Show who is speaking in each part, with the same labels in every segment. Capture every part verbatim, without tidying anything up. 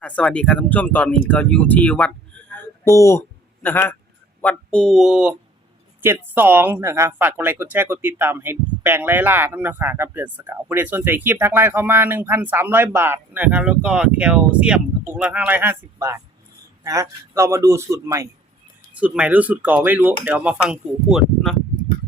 Speaker 1: สวัสดีครับท่านผู้ชมตอนนี้ก็อยู่ที่วัดปูนะคะวัดปูเจ็ดสองนะคะฝากกดไลค์กดแชร์กดติดตามให้แปลงไล่ล่าน้ำนะคะกับเดือดสกาวผู้ใดสนใจคลิปทักไลน์เข้ามา หนึ่งพันสามร้อย บาทนะคะแล้วก็แคลเซียมกระปุกละห้าร้อยห้าสิบบาทนะคะเรามาดูสูตรใหม่สูตรใหม่หรือสูตรเก่าไม่รู้เดี๋ยวมาฟังปู่พูดเนาะ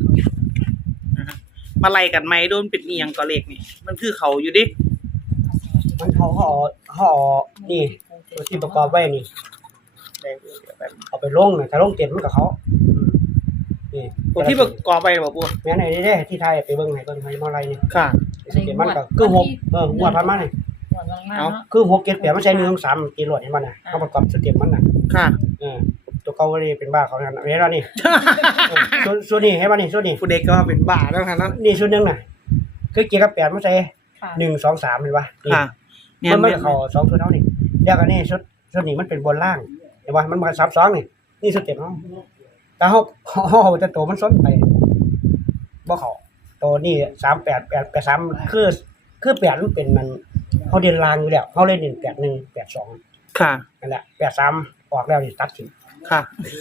Speaker 1: มาไล่กันไหมโดนเป็นเอียงก็เลขนี่มันคือเขาอยู่ดิ
Speaker 2: มันเขาห่อห่อนี่ตัวที่ประกอบไว้นี่เอาไปลงนะถ้าลงเต็มมันกับเขานี่
Speaker 1: ตัวที่ประกอบไปบอกปู่
Speaker 2: แม่ไหนได้ที่ไทยไปเบิ่งให้เบิ่งให้มาอะไรนี่
Speaker 1: ค่ะ
Speaker 2: เต็มมันก็คือหกเออหัวพันมันนี่เอาคือหกเจ็ดแปดมันใช้หนึ่งสามกิโลนี่มันน่ะเขาประกอบสเต็มมันน่ะ
Speaker 1: ค่ะ
Speaker 2: เออตัวเก่าเลยเป็นบ้าเขาเนี่ยเห็นแล้วนี่ส่วนส่วนนี้ให้มันนี่ส่วนนี้
Speaker 1: ผู้เด็กก็เป็นบ้าแล้วค่ะนั้น
Speaker 2: นี่ส่วนนึงน่ะคือเจ็ดกับแปดมันใช้หนึ่งสองสามเห็นป่ะ
Speaker 1: ค่ะ
Speaker 2: มันไม่เขาสองส่วนเท่านี้เดี๋ยวกันนี่ชุดชุดนี้มันเป็นบนล่างเห็นป่ะมันมาซับซ้อนนี่นี่ชุดเต็มห้องแต่เขาเขาจะโตมันซ้อนไปบ่เขาโตนี่สามแปดแปดแปดสามคือคือแปดมันเป็นมันเขาเดินล่างอยู่แล้วเขาเล่นหนึ่งแปดหนึ่งแปดสอง
Speaker 1: ค่ะ
Speaker 2: นั่นแหละแปดสามออกแล้วนี่ตัดทิ้ง
Speaker 1: ค่ะ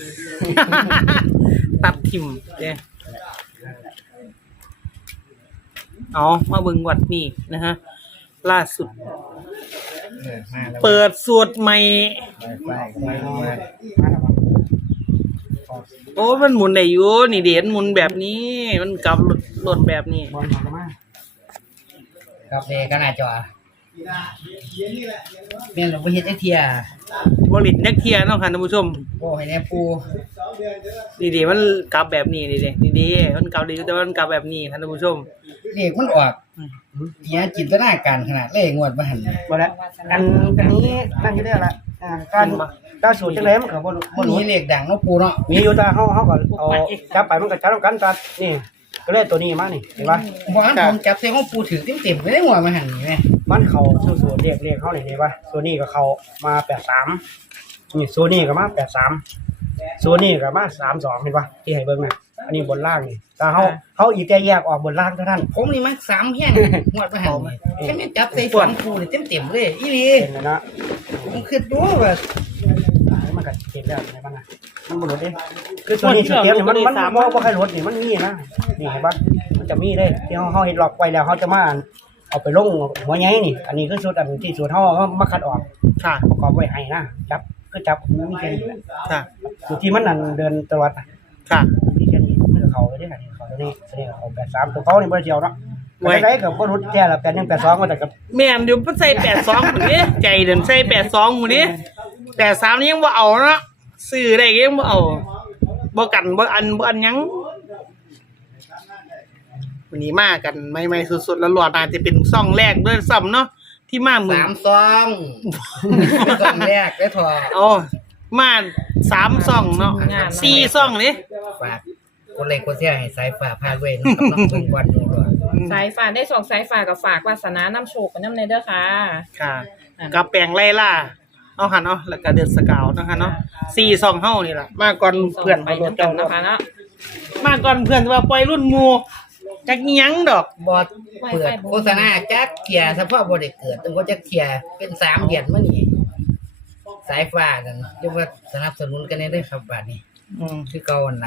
Speaker 1: ตัดทิมเนี่ยเอามาเบิ่งวัดนี่นะฮะล่าสุดเปิดสูตรใหม่โอ้มันหมุนได้อยู่นี่เด่นหมุนแบบนี้มันกลับรถแบบนี้
Speaker 3: ครับเดขนาดจอแม่นเราบ่เฮ็ดจักเที่ย
Speaker 1: บ่ลิดนักเที่ยเนาะค่ะท่านผู้ชม
Speaker 3: โอ้ให้แน่ปู
Speaker 1: ดีๆมันกลับแบบนี้ดีๆดีๆมันกลับดีแต่ว่ามันกลับแบบนี้ท่านผู้ชม
Speaker 3: เลขมันออกเนี่ยจินตนาการขนาดเลขงวดบ่หั่น
Speaker 2: บ่แล้วอันกันนี้นั่นอยู่แล้วล่ะอ่าการตาสูตรจังได๋มันก็บ่บ่รู้
Speaker 3: เลขดังเนาะปูเนาะ
Speaker 2: มีอยู่แต่เฮาเฮาก็เอาจับไปมันก็จับกันตัดนี่ก็เลยตัวนี้มานี่เห็นป่ะ
Speaker 3: บ่อันผมจับใส่ของปูถึงเต็มๆเลยหัวมาหั่นนี่แม่
Speaker 2: มันเข้าสูตรเรียกเรียกเฮานี่เห็นป่ะตัวนี้ก็เข้ามาแปดสามนี่โซนี่ก็มาแปดสามโซนี่ก็มาสามสองเห็นป่ะที่ให้เบิ่งน่ะอันนี้บนล่างนี่แต่เฮาเฮาอีกแต่แยกออกบนล่างเท่านั้น
Speaker 3: ผมนี่มันสามแฮงงวดบ่หั่นแค่แม่จับใส่สองปูนี่เต็มๆเลยอีหลี
Speaker 2: เห็นนะ
Speaker 3: ผมคิดดูว่า
Speaker 2: มันก็เห็นแล้วใช่ป่ะนะมันบ่ลดเด้คือตัวนี้สเต็ปนี่มันมันบ่บ่ค่อยลดนี่มันมีนะนี่เห็นป่ะมันจะมีเลยที่เฮาเฮาเฮ็ดล็อกไว้แล้วเฮาจะมาเอาไปลงหัวใหญ่นี่อันนี้คือสูตรอันที่สูตรเฮามาคัดออก
Speaker 1: ค่ะ
Speaker 2: ประกอบไว้ให้นะจับก็จับมีแค่นี้แหละ
Speaker 1: ค่ะ
Speaker 2: สูตรที่มันนั่นเดินตลอด
Speaker 1: ค่ะ
Speaker 2: มีแค่นี้มันเข้าเลยเด้ค่ะเข้าตัวนี้ตัวนี้เข้าแปดสามตัวเขานี่บ่ได้เจียวเนาะไว้ได้ก็บ่รุดแค่ละแปดหนึ่ง แปดสองก็แต่ก็
Speaker 1: แม่นอยู่เพิ่นใส่แปดสองหมื้อนี้ใจเดินใส่แปดสองหมื้อนี้แปดสามนี่ยังบ่เอาเนาะซื้อได้ยังบ่เอาบ่กันบ่อันบ่อันหยังวันนี้มากันใหม่ๆสดๆแล้วหลอดน่าจะเป็นซ่องแรกด้วยซ้ำเนาะที่มามื้อ
Speaker 3: สามซองซองแรกได้ทอ
Speaker 1: อ๋อมาสามซ่องเนาะสี่ซ่องนี่
Speaker 3: ฝากคนเล็กคนเที่ยให้สายฟ้าพาเว้ยกับน้องเพิ่นกวนหมู่ด้วย
Speaker 4: สายฟ้าได้สองสายฟ้ากับฝากวาสนานำโชคกันนำในเด้อค่ะ
Speaker 1: ค่ะกับแปลงไล่ล่าเอาหั่นเนาะแล้วก็เดือดสกาวเนาะค่ะเนาะสี่ซ่องเฮานี่ล่ะมาก่อนเพื่อน
Speaker 4: ไปนำกันนะคะเนาะ
Speaker 1: มาก่อนเพื่อนว่าปล่อยรุ่นหมู่จักหยังดอก
Speaker 3: บ่เปิดโฆษณาจักเที่ยเฉพาะบ่ได้เกิดต้องว่าจักเที่ยเป็นสามเดือนมานี่สายฟ้านั่นเรียกว่าสนับสนุนกันได้ครับบัดนี้อืมคือเก่านั่นล่ะ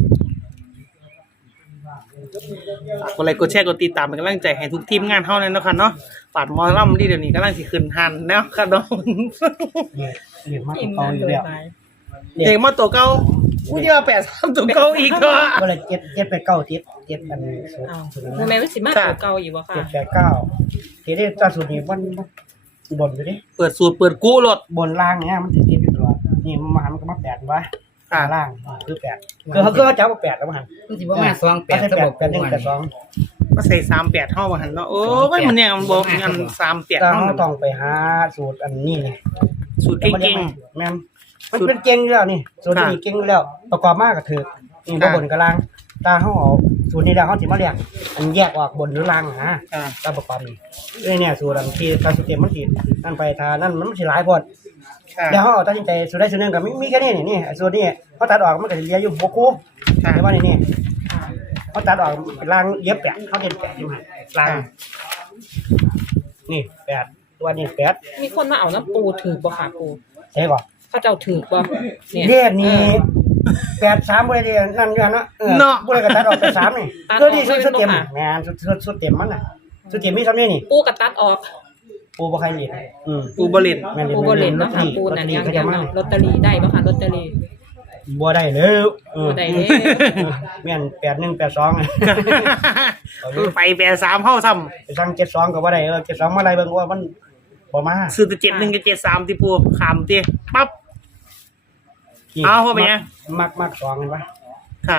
Speaker 1: กดไลค์กดแชร์กดติดตามเป็นกำลังใจให้ทุกทีมงานเฮาเลยเนาะค่ะเนาะปาดหมอลำที่เดี๋ยวนี้กำลังสิขึ้นหันเนาะค่ะเนาะ
Speaker 2: เรียกมาตัวเก่าอยู่แล้ว
Speaker 1: เด็กมาตัวเก่าอุ้ยว่าแปดสามตัวเก่าอีกเนาะ
Speaker 2: บ่ได้เจ็ด เจ็ด แปด เก้าติดเจ็ดอันนี้
Speaker 4: อ้าวบ่แม่นสิมาตัวเก่าอีกบ่ค่ะ
Speaker 2: เจ็ด แปด เก้าที่ได้ตาสูตรนี้มันบนอยู่ดิ
Speaker 1: เปิดสูตรเปิดกู้รถ
Speaker 2: บนล่างเนี่ยมันสิติดอยู่ตลอดนี่มันมามันก็มาแปดว่าขาล่างคือแปดคือเขาก็จับมาแปดแล้วมั้ง
Speaker 3: มันสิบ่มาสองแปดซะบ่แปดหนึ่ง แปดสอง
Speaker 1: มาใส่สามแปดเฮาว่าหั่นเนาะโอ้ยมันเนี่ยมันบ่งั้นสามแปด
Speaker 2: เฮาต้องไปหาสูตรอันนี้นี่
Speaker 1: สูตรเก่ง
Speaker 2: ๆแม่นมันเป็นเก่งอยู่แล้วนี่สูตรนี้เก่งอยู่แล้วประกอบมาก็ถูกนี่บ่บนกับล่างตาเฮาเอาสูตรนี้แล้วเฮาสิมาเรียกอันแยกออกบนหรือล่างฮะตามประกอบนี่เอ้ยเนี่ยสูตรอันที่ตาสูตรเต็มมันสินั่นไปทานั่นมันสิหลายพอดเดี๋ยวเฮาตัดสินใจสูตรใดสูตรหนึ่งก็มีแค่นี้นี่นี่สูตรนี้เฮาตัดออกมันก็สิเหลืออยู่หกคู่เห็นบ่นี่นี่เฮาตัดออกเป็นล่างเย็บแปดเฮาเด่นแปดอยู่หั่นล่างนี่แปดตัวนี้แปด
Speaker 4: มีคนมาเอาน้ำปูถือบ่ค่ะปู
Speaker 2: ใช่บ่
Speaker 4: เขาเจ้าถือบ่เนี่ย
Speaker 2: เรียกนี่แปดสามบ่ได้เรียนนั่นอยู่เนาะเออบ่ได้ก็ตัดออกแปดสามนี่ตัวนี้สุดเต็มแม่นสุดสุดเต็มมันน่ะสุดเต็มมีซ้ำนี่นี่
Speaker 4: ปูก็ตัดออก
Speaker 2: ปูบ่ใครเรียนอืม
Speaker 1: ปูบริต
Speaker 2: แม่น
Speaker 4: ปูบ่เล่นเนาะค่ะปูนั่นยังยังเนาะลอตเตอรี่ได้บ่ค่ะลอตเตอรี่
Speaker 2: บ่ได้แล้วเออ
Speaker 4: บ่ได้เด้
Speaker 2: แม่นแปดหนึ่งแปดสอง
Speaker 1: ไปแปดสามเข้าซ้
Speaker 2: ไปสั่งเจ็ดสองก็บ่ได้เออเจ็ดสองมาได้เบิ่งว่ามันบ่มา
Speaker 1: ำซื้อแต่เจ็ดหนึ่งกับเจ็ดสามที่ปูขามตีปั๊บ เอาเข้าไปไง
Speaker 2: มักมักสองเห็นปะ
Speaker 1: ค่ะ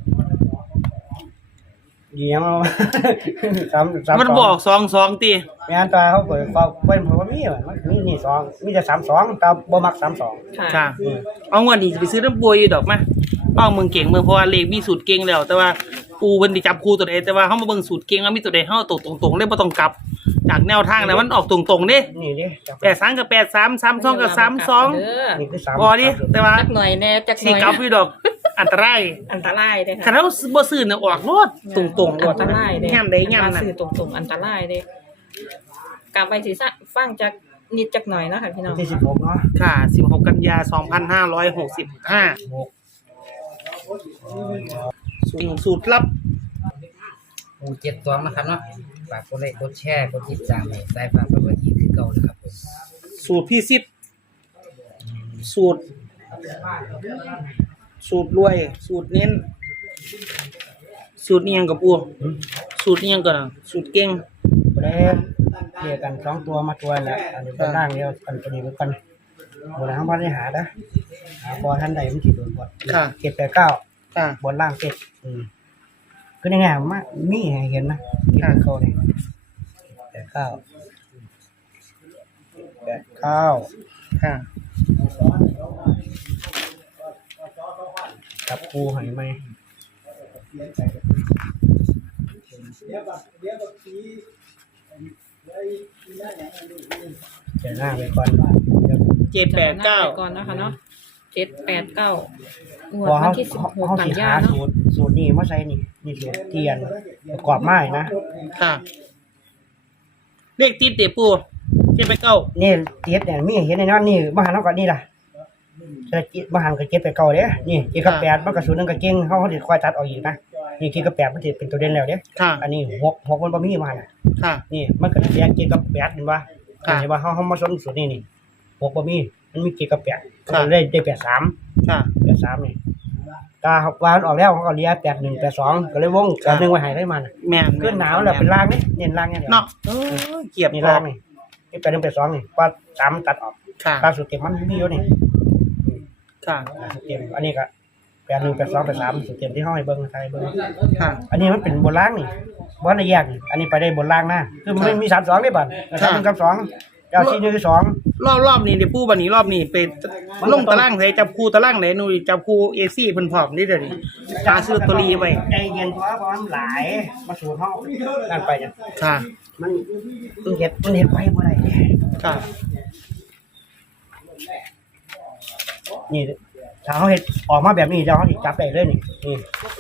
Speaker 2: เดี๋ยวมา สามสาม
Speaker 1: มันบอกสองสองตี
Speaker 2: แม่นตาเขาเปิดเขาเพิ่นบอกว่ามีมันมีนี่สองมีแต่สามสองแต่บ่มักสามสอง
Speaker 4: ค่ะ
Speaker 1: ค่ะ เอาเงินนี่จะไปซื้อน้ำบัวอยู่ดอกมาป้องเมืองเก่งเมืองเพราะว่าเลขมีสูตรเก่งแล้ว แต่ว่าปูเพิ่นสิจับคู่ตัวใดแต่ว่าเฮามาเบิ่งสูตรเก่งแล้วมีตัวใดเฮาตรงตรงๆเลยบ่ต้องกลับ จากแนวทางแล้วมันออกตรงๆเด้
Speaker 2: นี่ดิจับ
Speaker 1: แปดสามกับแปดสามสามสองกับสามสอง
Speaker 4: เด้อ
Speaker 2: นี่คือสาม
Speaker 1: บ่ดิแต่ว่า
Speaker 4: จักหน่อยแน่จักห
Speaker 1: สิ
Speaker 4: น่อย
Speaker 1: กลับอยู่ดอก อันตราย
Speaker 4: อันตรายเด้
Speaker 1: คัน
Speaker 4: ค่ะ
Speaker 1: เฮาบ่ซื้อน่ะออกรถตรงๆร
Speaker 4: อั
Speaker 1: ถ
Speaker 4: นตรายเด้
Speaker 1: แง่มใดแง่ม
Speaker 4: ว่า
Speaker 1: นั้น
Speaker 4: ซื้อตรงๆอันตรายเด้กลับไปสิซะฟังจักนิดจักหน่อยเนาะค่ะพี่น้อง
Speaker 2: ที่สิบหกเนาะ
Speaker 1: ค่ะสิบหกกันยาสองพันห้าร้อยหกสิบห้า
Speaker 2: หก
Speaker 1: สูตรลับ
Speaker 3: ปูเจ็ดสองนะครับเนาะฝากกดไลค์กดแชร์กดติดตามให้สายฟ้าประวัติคือเก่านะครับผม
Speaker 1: สูตรพี่ซิดสูตร สูตรรวย สูตรเน้น สูตรเนียงกับอ้วงสูตรเนียงก่อนนะสูตรเก่ง
Speaker 2: บ่ได้เรียกกันสองตัวมาตัวแหละอันนี้เป็นร่างเดียวกันตัวนี้เป็นกันบ่ได้ทำบ่ได้หาเด้อหาบ่ทันใดมันสิโดนบ่เจ็ดแปดเก้า
Speaker 1: ค่ะ
Speaker 2: บนล่างเป็ดอืมก็ยังไงมามีให้เห็นนะที่เป็นเขาเนี่ยแปดเก้าแปดเก้า
Speaker 1: ค่ะ
Speaker 2: กับปูหายไหมเดี๋ยวหน้าไปก่อนเดี๋ยว
Speaker 1: เจ็ดแปดเก้า
Speaker 4: ก่อนนะคะเนาะเจ็ดแปดเก้าหวด
Speaker 2: พอ
Speaker 4: วั
Speaker 2: เขา
Speaker 4: นที่สิบหก
Speaker 2: เขา
Speaker 4: กัน
Speaker 2: สิ
Speaker 4: ยา
Speaker 2: หา
Speaker 4: เนาะ
Speaker 2: สูตรสูตรนี้มาใช้นี่นี่สูตรเทียนประกอบไม้นะ
Speaker 1: ค่ะ เลขติดเดี๋ยวปูเจ็ดแปดเก้า
Speaker 2: นี่เจ็ดเนี่ยมีให้เห็นในนั้นนี่มหันเอาก่อนนี่ล่ะแต่มหันกับเจ็ดไปเก่าเด้นี่เจ็ดกับแปดมันกับศูนย์นึงกับเก่งเขาเขาจะคอยตัดออกอีกนะนี่เจ็ดกับแปดมันจะเป็นตัวเด่นแล้วเด้
Speaker 1: ค่ะ
Speaker 2: อันนี้หกหกมันบ่มีมาน่ะ
Speaker 1: ค่ะ
Speaker 2: นี่มันก็เสียเจ็ดกับแปดเห็นป่ะ
Speaker 1: ค่ะ
Speaker 2: เห็นป่ะเฮาเฮามาสนสูตรนี้นี่หกบ่มีมันมีเจ็ดกับแปด
Speaker 1: ค่ะ
Speaker 2: ก็ได้ได้แปดสาม
Speaker 1: ค่ะ
Speaker 2: แปดสามนี่ตาเขาวานออกแล้วเขาก็เหลียแปดหนึ่งแปดสองก็เลยวงแปดหนึ่งไว้ให้ได้มัน
Speaker 1: แม่น
Speaker 2: ขึ้นหนาวแล้วเป็นล่างนี่เน้นล่างอย่างเดียว
Speaker 1: เนาะเออเกียบ
Speaker 2: นี่
Speaker 1: ออ
Speaker 2: ล่าง
Speaker 1: ก
Speaker 2: นี่นี่แปดหนึ่งแปดสองนี่ว่าสามตัดออก
Speaker 1: ค่ะ
Speaker 2: ตาสูตรเต็มมันมีอยู่นี่
Speaker 1: ค่ะ
Speaker 2: สูตรเต็มอันนี้ก็แปดหนึ่งแปดสองแปดสามสูตรเต็มที่เฮาให้เบิ่งใครเบิ่ง
Speaker 1: ค่ะ
Speaker 2: อันนี้มันเป็นบนล่างนี่บนในแยกนี่อันนี้ไปได้บนล่างนะคือมันไม่มีสามสองได้ป่ะนะครับหนึ่งกับสองเก้าสี่หนึ่งคือสอง
Speaker 1: รอบรอบนี้เดี๋ยวปูบันนี้รอบนี้เป็นลงตารางไหนจับคู่ตารางไหนหนูจับคู่เอซี่เพิ่นพร้อมนี่เดี๋ยวนี้ตาซื้อตัวรีไว้
Speaker 2: ใจเย็นเพราะว่ามันหลายมาสู่ห้องนั่นไปเนี่ย
Speaker 1: ค่ะ
Speaker 2: มันมันเห็ดมันเห็ดไปบ่ได้เนี่ย
Speaker 1: ค่ะ
Speaker 2: นี่ถ้าเขาเห็ดออกมาแบบนี้จะเขาสิจับได้เลยนี่นี่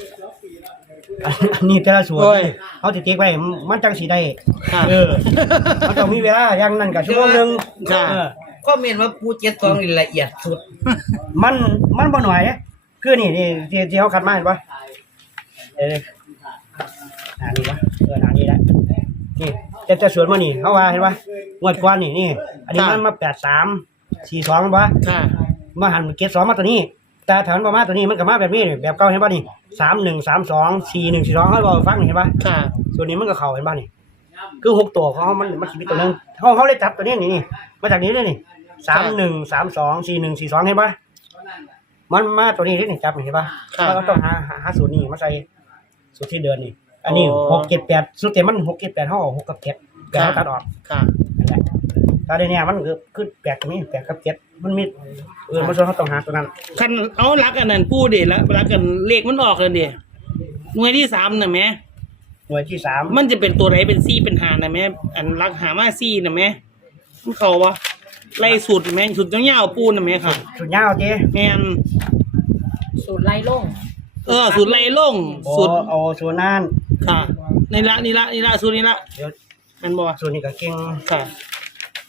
Speaker 2: อันนี้แต่ละส่วนนี่เขาติดติ๊กไว้มันจังสีได้
Speaker 1: ค่ะ
Speaker 2: เออมันต้องมีเวลาอย่างนั้นกับชั่วโมงหนึง
Speaker 1: ค่ะ
Speaker 2: เออ
Speaker 3: คอมเมนต์ว่าปูเจ็ดสองนี่ละเอียดสุด
Speaker 2: มันมันบ่หน่อยเนี่ยคือนี่นี่ที่ที่เขาคัดมาเห็นปะเอออ่านี่ปะเอออ่านี่แหละนี่จะจะสวนมานี่เขาว่าเห็นปะงวดก่อนนี่นี่อันนี้มันมาแปดสามสี่สองปะ
Speaker 1: ค่ะ
Speaker 2: มาหันเกตสองมาตัวนี้ แต่ฐานประมาณตัวนี้มันก็มาแบบนี้นี่แบบเก่าเห็นปะนี่สามหนึ่งสามสองสี่หนึ่งสี่สองเขาบอกฟังนี่เห็นปะ
Speaker 1: ค่ะ
Speaker 2: ส่วนนี้มันก็เข่าเห็นปะนี่คือหกตัวเขามันมันชีวิตตัวหนึงเขาเขาเลยจับตัวนี้นี่นี่มาจากนี้เลยนี่สามหนึ่งสามสองสี่หนึ่งสี่สองเห็นปะมันมาตัวนี้เลยนี่จับนี่เห็นปะ
Speaker 1: ค่ะ
Speaker 2: เราก็ต้องหาหาหาสูตรนี้มาใส่สูตรที่เดินนี่ อันนี้
Speaker 1: โอ้
Speaker 2: หกเจ็ดแปดสูตรเต็มมันหกเจ็ดแปดเขาเอาหกกับเจ็ดแปดเขาตัดออก
Speaker 1: ค่ะ
Speaker 2: นั่นแหละตาเดียวเนี่ยมันคือคือแปดตรงนี้แปดกับเจ็ดมันมีเออมาส่วนเขาต้องหาตัวนั้น
Speaker 1: คันเอารักอันนั้นปูเดี๋ยวละรักกันเลขมันออกเลยเดี๋ยวหน่วยที่สามน่ะแม่
Speaker 2: หน่วยที่สาม
Speaker 1: มันจะเป็นตัวไหนเป็นซี่เป็นหาน่ะแม่อันรักหามาซี่น่ะแม่มันเขาวะไล่สูตรแม่สูตรยาวๆปูน่ะแม่ครับ
Speaker 2: สูตรยาวเจ้
Speaker 1: แม่น
Speaker 4: สูตรไล่ลง
Speaker 1: เออสูตรไล่ลง
Speaker 2: โอ้
Speaker 1: สูตร
Speaker 2: เอาสูตรนั่น
Speaker 1: ค่ะนี่ละนี่ละนี่ละสูตรนี้ละ
Speaker 2: เดี๋ยว
Speaker 1: แมันบ่
Speaker 2: สูตรนี้ก็เก่ง
Speaker 1: ค่ะ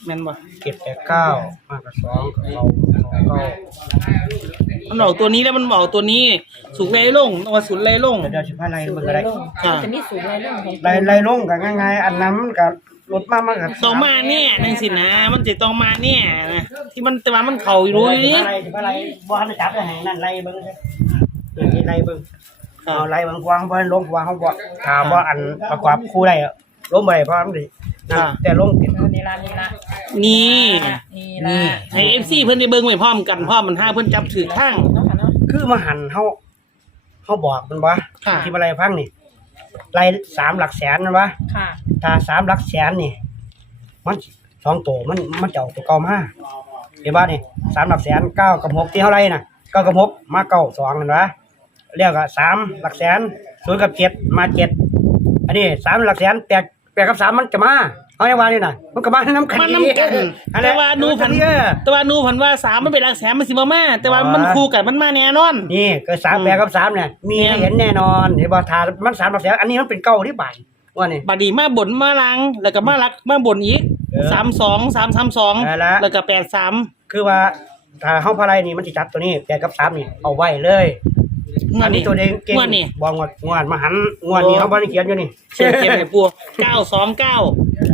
Speaker 1: แม่นบ่
Speaker 2: เจ็ดแปดเก้ามากกว่าสองกับเราสองเก้า
Speaker 1: มันออกตัวนี้แล้วมันบอกตัวนี้สูงไรลงตัวสูงไรลง
Speaker 2: เดี๋ยวสิพาไล่มันก็ได้
Speaker 1: ค่ะ
Speaker 4: จะมีสูตรอะไรเรื่องของ
Speaker 2: ไล่ไล่ลงก็ง่ายๆอันนั้นมันก็ลดมากมันก็
Speaker 1: ต้องมาเนี่ยนั่นสินะมันจะต้องมาเนี่ยนะที่มันแต่ว่ามันเข่าอยู่รู้อยู่นี่
Speaker 2: สิพาไล่สิพาไล่บ่ทันได้จับได้ให้นั่นไล่เบิ่งซิเดี๋ยวนี้ไล่เบิ่งเอาไล่เบิ่งกวางบ่ลงกวางเฮาบ่ถามว่าอันประกอบคู่ได้อะลงบ่ได้เพราะมันสินั่นแต่ลงติด
Speaker 4: เออนี่ละนี่ละ
Speaker 1: นี่
Speaker 4: นี่
Speaker 3: นี่
Speaker 4: ละ
Speaker 1: ให้ เอฟ ซี เพิ่นได้เบิ่งไว้พร้อมกันพร้อมมันห้าเพิ่นจับถือข้าง
Speaker 4: เนาะค่ะเนาะ
Speaker 2: คือมาหันเฮาเฮาบอกมันว่า
Speaker 1: ค่ะ
Speaker 2: ที่อะไรฟังนี่ไล่สามหลักแสนนะวะ
Speaker 4: ค่ะ
Speaker 2: ถ้าสามหลักแสนนี่มันสองตัวมันมันจะเอาตัวเก่ามาเดี๋ยวว่านี่สามหลักแสนเก้ากับหกที่เท่าไรน่ะเก้ากับหกมาเก้าสองเห็นปะเรียกว่าสามหลักแสนศูนย์กับเจ็ดมาเจ็ดอันนี้สามหลักแสนแปดแปดกับสามมันจะมาเอาอย่างว่านี่น่ะมันก็มาน้ำกัน
Speaker 1: มันน้ำกัน
Speaker 2: อัน
Speaker 1: แต่
Speaker 2: นั้น
Speaker 1: ว่านูพัน
Speaker 2: เออ
Speaker 1: แต่ว่านูพันว่าสามมันเป็นหลักแสนมันสิบ่มาแต่ว่ามันคู่กันมันมาแน่นอน
Speaker 2: นี่เกิดสามแปดกับสามเนี่ยมีให้เห็นแน่นอนเห็นบ่ทามันสามหลักแสนอันนี้มันเป็นเก้าที่บ่ายว่านี่
Speaker 1: บัดนี้มาบนมาลังแล้วก็มาลักมาบนอีก
Speaker 2: เออ
Speaker 1: สามสองสามสามสอง
Speaker 2: เอาละ
Speaker 1: แล้วก็แปดสาม
Speaker 2: คือว่าถ้าเฮาพาไรนี่มันสิจับตัวนี้แปดกับสามนี่เอาไว้เลยอันนี้ตัวเองเก่ง
Speaker 1: งวดนี่
Speaker 2: บ่งวดงวดมาหันงวดนี้
Speaker 1: โอ้
Speaker 2: เขาบ่ได้เขียนอยู่นี่
Speaker 1: เชียร์เชียร์ให้ปัวเก้าสองเก้า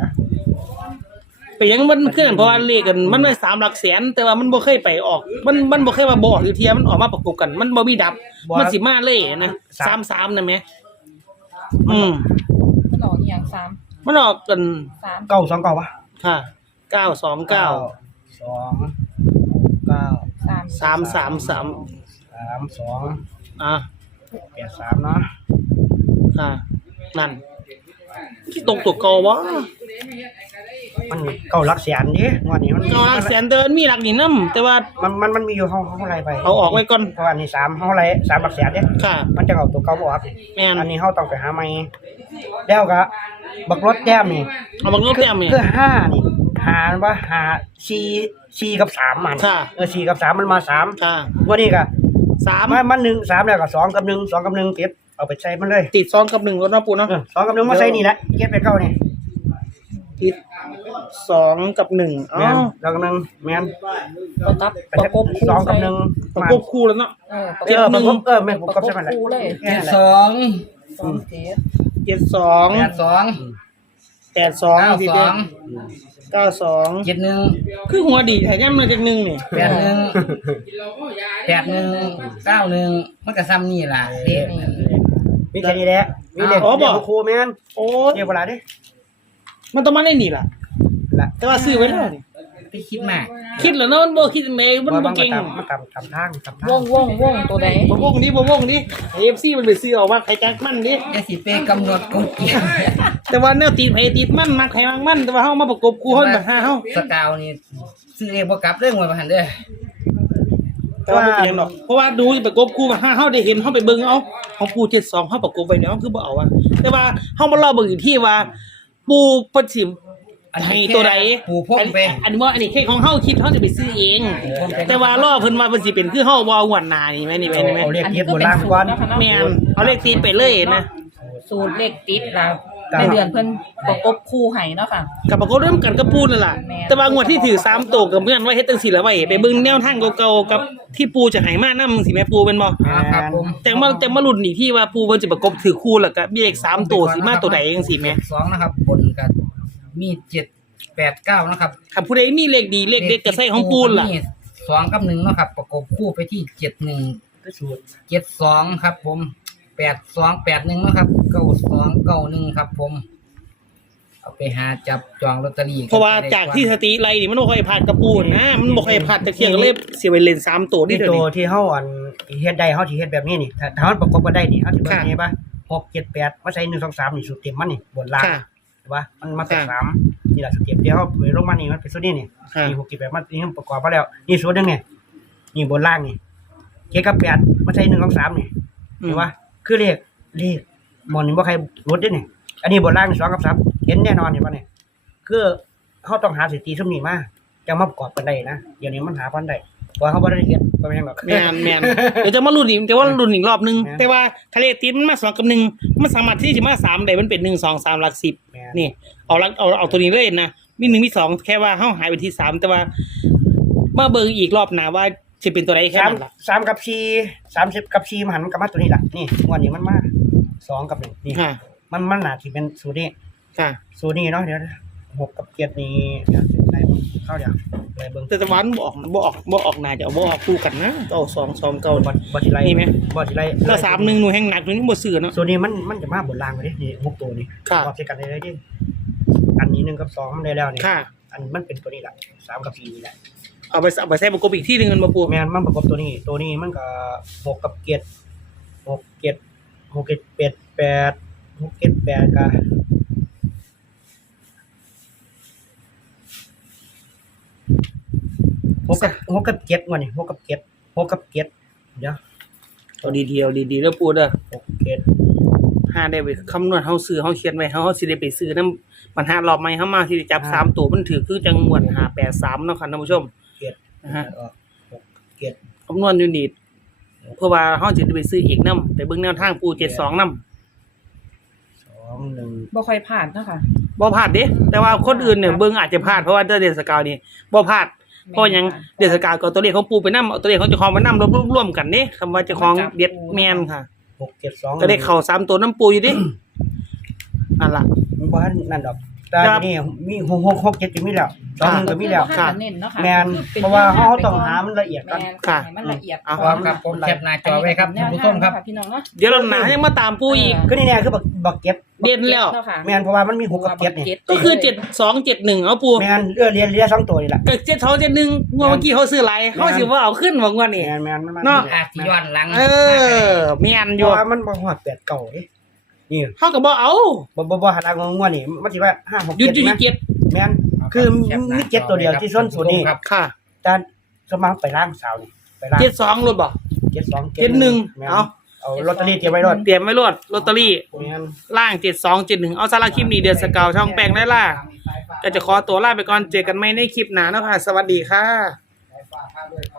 Speaker 1: ไปยังมันขึ้นเพราะว่าเลขกันมันไม่สามหลักแสนแต่ว่ามันบ่เคยไปออก มันมันบ่เคยมาบอกอยู่เทียมันออกมาประกบกัน มันบ่มีดับ มันสิมาเลยนะสามสามนะแม่อืม
Speaker 4: มันออกอหย่างสาม
Speaker 1: มันออกกัน
Speaker 4: สาม
Speaker 2: เก้าสองเก้าวะ
Speaker 1: ค่ะเก้าสองเก้า
Speaker 2: สองเก้า
Speaker 4: สาม
Speaker 1: สามสามสาม
Speaker 2: สามสอง
Speaker 1: อ่ะ
Speaker 2: แปดสามเนาะ
Speaker 1: ค่ะนั่นที่ตรงตัวเก่าวะ
Speaker 2: มันเก้าหลักแสนนี่งวดนี้มัน
Speaker 1: เก้าหลักแสนเดินมีหลักนี่นํแต่ว่า
Speaker 2: มันมันมันมีอยู่เฮาเฮาไรไป
Speaker 1: เอาออกไว้ก่อน
Speaker 2: เพราะว่านี่สามเฮาไรสามหลักแสนเนี่ย
Speaker 1: ค่ะ
Speaker 2: มันจะเอาตัวเก่าบ่ออก
Speaker 1: แม่น
Speaker 2: อันนี้เฮาต้องไปหาใหม่แล้วก็บักรถแต้มนี่
Speaker 1: เอาบังรถแต้มนี่
Speaker 2: คือห้านี่หาว่าหาสี่สี่กับสามมัน
Speaker 1: ค่ะ
Speaker 2: เออสี่กับสามมันมาสาม
Speaker 1: ค่ะ
Speaker 2: วันนี้ก็
Speaker 1: สาม
Speaker 2: มันมันหนึ่งสามแล้วก็สองกับหนึ่งสองกับหนึ่งเก็บเอาไปใส่มันเลย
Speaker 1: ติดสองกับหนึ่งรถเนาะปูเนาะ
Speaker 2: เออสองกับหนึ่งมาใส่นี่แหละเก็บไปเข้านี่
Speaker 1: ติดสองกับหนึ่งอ๋อ
Speaker 2: แม่นสองกับหนึ่งแมน
Speaker 4: ประกับ
Speaker 2: ไป
Speaker 4: ประกบคู่
Speaker 2: สองกับหนึ่ง
Speaker 1: ประกบคู่แล้วเนาะ
Speaker 4: เออประ
Speaker 1: เจ็
Speaker 4: ก
Speaker 1: ด
Speaker 4: บ
Speaker 1: หนึ่ง
Speaker 2: เออแม่นผมก็ใช่มันแหละ
Speaker 4: คู่เลย
Speaker 2: แค่
Speaker 3: เจ็ด
Speaker 2: นั้นแหละ
Speaker 3: สอง
Speaker 4: สองเจ็ด
Speaker 1: เจ็ดสอง
Speaker 3: แปดสอง
Speaker 1: แปดสอง
Speaker 3: เก้า
Speaker 1: ที
Speaker 3: ส
Speaker 1: เดี
Speaker 3: อ
Speaker 1: ยว
Speaker 3: ง
Speaker 1: เก้าสอง
Speaker 3: เจ็ดหนึ่ง
Speaker 1: คือหัวดีแถมมาจากหนึ่งนี่
Speaker 3: แปดหนึ่งแปดหนึ่งเก้าหนึ่งมันก็ซ้ำนี่ล่ะเด็ก
Speaker 2: มีแค่นี้แหละมีเด็ก
Speaker 1: อ๋อบอก
Speaker 2: เด็กครูแมน
Speaker 1: โอ้
Speaker 2: เรียกเวลาดิ
Speaker 1: มันต้องมาได้นี่ล่ะ
Speaker 2: ละ
Speaker 1: แต่ว่าซื้อไว้แล้วนี่
Speaker 3: ไปคิดมาก
Speaker 1: คิดแล้วเนาะมันบ่คิดเมย์มัน
Speaker 2: ว่า
Speaker 1: บ่
Speaker 2: บางก็
Speaker 1: เก่ง
Speaker 2: ตำมันตำตำทางตำทาง
Speaker 4: ว่องว่องว่องตัวใด
Speaker 1: บ่วงดิบ่วงดิเอฟซีมันไปซื้อออกมาใครจักมันดิ
Speaker 3: จะสิไปกำหนดกฎเกณฑ์
Speaker 1: แต่ว่าแนวตีดไผตีดมันมักใครมักมันแต่ว่าเฮามาประกบคู่เฮาแบบหาเฮา
Speaker 3: สกาวนี่ซื้อเองบ่กลับเรื่องไว้บ่หันเด้อ
Speaker 1: แต่ว่าบ่เก่งหรอกเพราะว่าดูประกบคู่กับหาเฮาได้เห็นเฮาไปเบิ่งเอาของปู่เจ็ดสองเฮาประกบไว้เนี่ยมันคือบ่เอาอะแต่ว่าเฮามารอเบิ่งอีกทีว่าปู่เพิ่นสิให้ตัวใด
Speaker 3: ปู่พ่มไป
Speaker 1: อันนี้ว่าอันนี้แค่ของเฮาคิดเฮาจะไปซื้อเอง แต่ว่ารอเพิ่นว่าเพิ่นสิเป็นคือเฮาบ่เอางวดหน้านี่แม่นี่แม่นี่แม่
Speaker 2: เอาเรียกเทียบบนล่างก่อน
Speaker 1: แม่นเอาเลขตีนไปเลยนะ
Speaker 4: สูตรเลขติดเรา
Speaker 2: ครับ
Speaker 4: ในเดือนเพิ่นประกบคู่ให้เนาะค่ะ
Speaker 1: กับประกบเริ่มกันกับปูนั่นล่ะ
Speaker 4: แม่น
Speaker 1: แต่ว่างวดที่ถือสามโตวกับเพื่อนว่าเฮ็ดจังซี่ล่ะไว้ไปเบิ่งแนวทางเก่าๆกับที่ปูจะให้มานำสิแม่ปูเป็นบ่
Speaker 3: อ่าครับผม
Speaker 1: แต่มาแต่มาลุ้นนี่ที่ว่าปูเพิ่นสิประกบถือคู่แล้วก็มีเลขสามตัวสิมาตัวใดจังซี่แม่
Speaker 3: สองนะครับบนกันมีเจ็ดแปดเก้านะครับ
Speaker 1: คันผู้ใดมีเลขดีเลขเด็ดก็ใส่ของปูล่ะ
Speaker 3: มีสองกับหนึ่งเนาะครับ ประกบคู่ไปที่เจ็ดหนึ่ง
Speaker 2: ก็สูตร
Speaker 3: เจ็ดสองครับ ผมแปดสองแปดหนึ่งเนาะครับเก้าสองเก้าหนึ่งครับ ผม เอาไปหาจับจองลอตเตอรี่
Speaker 1: เพราะว่าจากที่สติไรนี่มันบ่ค่อยพลาดกับปูนะมันบ่ค่อยพลาดแต่เที่ยงก็เลยเสียไปเล่นสามตัวนี่
Speaker 2: นี่
Speaker 1: เดี๋ยว
Speaker 2: ตัว
Speaker 1: นี้
Speaker 2: ที่เฮาอันเฮ็ดได้เฮาสิเฮ็ดแบบนี้นี่ถ้าถ้ามันประกบกันได้นี่เฮาสิเบิ่ง
Speaker 1: ค่ะ
Speaker 2: นี่ป่ะหก เจ็ด แปดมาใส่หนึ่ง สอง สามนี่สูตรเต็มมันนี่บนล่าง
Speaker 1: ค่ะ
Speaker 2: ใช่ป่ะมันมาเป็น
Speaker 1: ค่ะ
Speaker 2: สามนี่ล่ะสูตรเต็มที่เฮาไปลงมานี่มันเป็นสูตรนี้นี่
Speaker 1: ค่ะ
Speaker 2: นี่หก เจ็ด แปดมันนี่มันประกอบมาแล้วนี่สูตรหนึงนี่นี่บนล่างนี่เจ็ดกับแปดมาใส่หนึ่ง สอง สามนี่
Speaker 1: อื
Speaker 2: เห็
Speaker 1: ม
Speaker 2: นป่ะคือเลขเลขหมอนนี่บ่ใครลดเด้นี่อันนี้บนล่างนี่สองกับสามเห็นแน่นอนเห็นป่ะนี่คือเฮาต้องหาสถิติซุมนี้มาจะมาประกอบกันได้นะเดี๋ยวนี้มันหาพันได้เพราะเฮาบ่ได้เฮ็ดบ่แม่นหรอก
Speaker 1: แม่นแม่นเดี๋ยวจะมาลุ้นอีกแต่ว่าลุ้นอีกรอบนึง
Speaker 2: แม่น
Speaker 1: แต่ว่าทะเลติดมันมาสองกับหนึ่งมันสามารถที่จะมาสามได้มันเป็นหนึ่งสองสามหลักสิบ
Speaker 2: แม่น
Speaker 1: นี่เอาหลักเอาเอาตัวนี้เลยนะมีหนึ่งมีสองแค่ว่าเฮาหายไปที่สามแต่ว่ามาเบิ่งอีกรอบหน้าว่าสิเป็นตัวใดแค่
Speaker 2: สาม
Speaker 1: นั้นล่ะ
Speaker 2: สามกับสี่สามสิบกับสี่มันหันมันกลับมาตัวนี้ล่ะนี่งวดนี้มันมาสองกับหนึ่งนี่
Speaker 1: ค่ะ
Speaker 2: มันมันน่าสิเป็นสูตรนี้
Speaker 1: ค่ะ
Speaker 2: สูตรนี้เนาะเดี๋ยวหกกับเจ็ดนี่เดี๋ยวสิได้เข้าเดี๋ยวได้เบิ่ง
Speaker 1: แต่ตะวันบ่ออกบ่ออกบ่ออกหน้าจะเอาบ่ออกคู่กันนะเอาสองสองเก้า
Speaker 2: บ่บ่สิไล่
Speaker 1: นี่ไหม
Speaker 2: บ่สิไล่
Speaker 1: ถ้าสามหนึ่งหนูแห้งหนักหนูนี่บ่ซื้อเนาะ
Speaker 2: สูตรนี้มันมันจะมาบนรางไปดินี่หกตัวนี่
Speaker 1: ค่ะ
Speaker 2: รอบเช่กันได้เลยดิอันนี้หนึ่งกับสองมันได้แล้วนี่
Speaker 1: ค่ะ
Speaker 2: อันมันเป็นตัวนี้แหละสามกับสี่นี่แหละ
Speaker 1: เอาไปเอาไปใส่ประกบอีกที่หนึงกันบ่ปู
Speaker 2: แมนมันประกบตัวนี้ ตัวนี้มันก็หกกับเจ็ดหกเจ็ดหกเจ็ดแปดแปดหกเจ็ดแปดก็หกกับหกกับเจ็ดวันนี้หกกับเจ็ดหกกับเจ็ดเดี๋ยว
Speaker 1: เอาดีๆเอาดีๆแล้วปูเด้อ
Speaker 2: หกเจ็ด
Speaker 1: ห้าได้ไปคำนวณเฮาซื้อเฮาเขียนไว้เฮาเฮาสิได้ไปซื้อนำปัญหารอบใหม่เฮามาสิได้จับสามตัวมันถือคือจังหวัดห้าแปดสามเนาะค่ะท่านผู้ชม
Speaker 2: เจ็ด
Speaker 1: นะฮะ
Speaker 2: ออกหกเจ็ด
Speaker 1: คำนวณอยู่นี่เพราะว่าเฮาสิได้ไปซื้ออีกนำไปเบิ่งแนวทางปูเจ็ดสองนำ
Speaker 2: สองหนึ่ง
Speaker 4: บ่ค่อยผ่านเนาะค่ะ
Speaker 1: บ่พลาดเด้แต่ว่าคนอื่นเนี่ยเบิ่งอาจจะพลาดเพราะว่าเดือนสกาวนี่บ่พลาดเพราะหยังเดือนสกาวก็ตัวเลขของปูไปนำเอาตัวเลขของเจ้าของมานำรวมๆกันเด้คำว่าเจ้าของเด็ดแม่นค่ะ
Speaker 2: หกเจ็ดสอง
Speaker 1: ก็ได้เข้าสามตัวน้ำปูอยู่ดินั่นล่ะ
Speaker 2: มันบ้านนั่นดอกแต่
Speaker 1: ครับ
Speaker 2: นี่มีหกหกหกเจ็ดก็มีแล้วสองหนึ่งก็มีแล้ว
Speaker 4: ค่ะเน้นเนาะค่ะ
Speaker 2: แมนเพราะว่าเขาต้องหามันละเอียด
Speaker 4: แม
Speaker 2: กัน
Speaker 4: น
Speaker 1: ค่ะ
Speaker 4: ให้มันละเอียด
Speaker 1: เอา
Speaker 3: พร้อมครับผมแคปหน้าจอไว้ครับท่านผู้ชมครับ
Speaker 4: พี่น้องเนาะ
Speaker 1: เดี๋ยวเราหนายังมาตามปูอีก
Speaker 2: ก็นี่เนี่ยคือบักบักเก็บ
Speaker 1: เด่นแล้ว
Speaker 4: เนาะค่ะ
Speaker 2: แมนเพราะว่ามันมีหกกับเจ็ดนี่
Speaker 1: ก็คือเจ็ดสองเจ็ดหนึ่งเอาปู
Speaker 2: แมนเลือเรียนเรียนสองตัวนี่แหละ
Speaker 1: กับเจ็ดสองเจ็ดหนึ่งเมื่อกี้เขาซื้อไรเขาสิว่าเอาขึ้นบอกว่า
Speaker 2: แม
Speaker 1: นี่
Speaker 2: นแมนมัน
Speaker 1: เนาะ
Speaker 3: อาจสิย้อนหลัง
Speaker 1: เออเมียนอ
Speaker 2: เพ
Speaker 1: ยู่
Speaker 2: ราะว่ามันบ่ฮอดแปดเก่าเด้นี่
Speaker 1: เขาก็บอกเอา
Speaker 2: บ่บ่บ่หาทางงวนี่มันสิว่าห้าหก
Speaker 1: หยุด
Speaker 2: เจ็ด
Speaker 1: อยู่
Speaker 2: นะ
Speaker 1: ที่เจ็ด
Speaker 2: แมนคือมีเจ็ดตัวเดียวที่ส้นศูนย์นี่
Speaker 3: ครับ
Speaker 1: ค่ะ
Speaker 2: แต่สมังไปล่างสาวนี่ไปล่าง
Speaker 1: เจ็ดสองรถบอก
Speaker 2: เจ็ดสอง
Speaker 1: เจ็ดหนึ่ง
Speaker 2: แม่น
Speaker 1: เอา
Speaker 2: เอาลอตเตอรี่เตรียมไว้รอด
Speaker 1: เตรียมไว้รถลอตเตอรี่
Speaker 2: แม่น
Speaker 1: ล่างเจ็ดสองเจ็ดหนึ่งเอาสาระคลิปนี้เดือนสกาวช่องแปลงได้ล่ะก็จะขอตัวลาไปก่อนเจอกันใหม่ในคลิปหน้าเนาะค่ะสวัสดีค่ะ